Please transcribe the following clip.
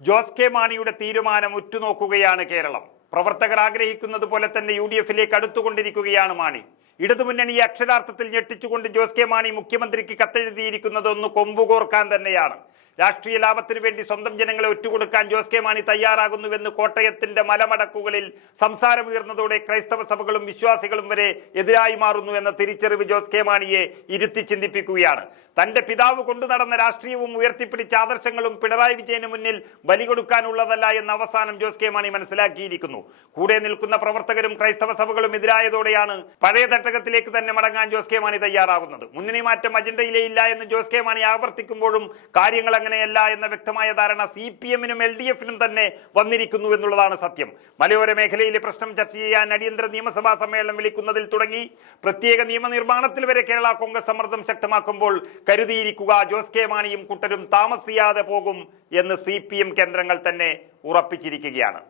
Jose K മാണിയുടെ തീരുമാനം ഉറ്റുനോക്കുകയാണ് കേരളം. പ്രവർത്തകർ ആഗ്രഹിക്കുന്നത് പോലെ തന്നെ UDF-ലേക്ക് അടുത്തുകൊണ്ടിരിക്കുകയാണ് മാണി. ഇടതുമുന്നണിയെ അക്ഷരാർത്ഥത്തിൽ ഞെട്ടിച്ചുകൊണ്ട് ജോസ് കെ മാണി മുഖ്യമന്ത്രിക്ക് കത്തെഴുതിയിരിക്കുന്നത് ഒന്ന് കൊമ്പുകോർക്കാൻ തന്നെയാണ്. രാഷ്ട്രീയ ലാഭത്തിനു വേണ്ടി സ്വന്തം ജനങ്ങളെ ഒറ്റുകൊടുക്കാൻ ജോസ് കെ മാണി തയ്യാറാകുന്നുവെന്ന് കോട്ടയത്തിന്റെ മലമടക്കുകളിൽ സംസാരമുയർന്നതോടെ ക്രൈസ്തവ സഭകളും വിശ്വാസികളും വരെ എതിരായി മാറുന്നു എന്ന തിരിച്ചറിവ് ജോസ് കെ മാണിയെ ഇരുത്തി ചിന്തിപ്പിക്കുകയാണ്. തന്റെ പിതാവ് കൊണ്ടു നടന്ന രാഷ്ട്രീയവും ഉയർത്തിപ്പിടിച്ച ആദർശങ്ങളും പിണറായി വിജയന് മുന്നിൽ ബലി കൊടുക്കാനുള്ളതല്ല എന്ന അവസാനം ജോസ് കെ മാണി മനസ്സിലാക്കിയിരിക്കുന്നു. കൂടെ നിൽക്കുന്ന പ്രവർത്തകരും ക്രൈസ്തവ സഭകളും എതിരായതോടെയാണ് പഴയ തട്ടകത്തിലേക്ക് തന്നെ മടങ്ങാൻ ജോസ് കെ മാണി തയ്യാറാകുന്നത്. മുന്നണി മാറ്റം അജണ്ടയിലേ ഇല്ല എന്ന് ജോസ് കെ മാണി ആവർത്തിക്കുമ്പോഴും കാര്യങ്ങൾ അങ്ങനെയല്ല എന്ന വ്യക്തമായ ധാരണ CPM-നും LDF-നും തന്നെ വന്നിരിക്കുന്നു എന്നുള്ളതാണ് സത്യം. മലയോര മേഖലയിലെ പ്രശ്നം ചർച്ച ചെയ്യാൻ അടിയന്തര നിയമസഭാ സമ്മേളനം വിളിക്കുന്നതിൽ തുടങ്ങി പ്രത്യേക നിയമനിർമ്മാണത്തിൽ വരെ കേരള കോൺഗ്രസ് സമ്മർദ്ദം ശക്തമാക്കുമ്പോൾ കരുതിയിരിക്കുക, ജോസ് കെ മാണിയും കൂട്ടരും താമസിയാതെ പോകും എന്ന് CPM കേന്ദ്രങ്ങൾ തന്നെ ഉറപ്പിച്ചിരിക്കുകയാണ്.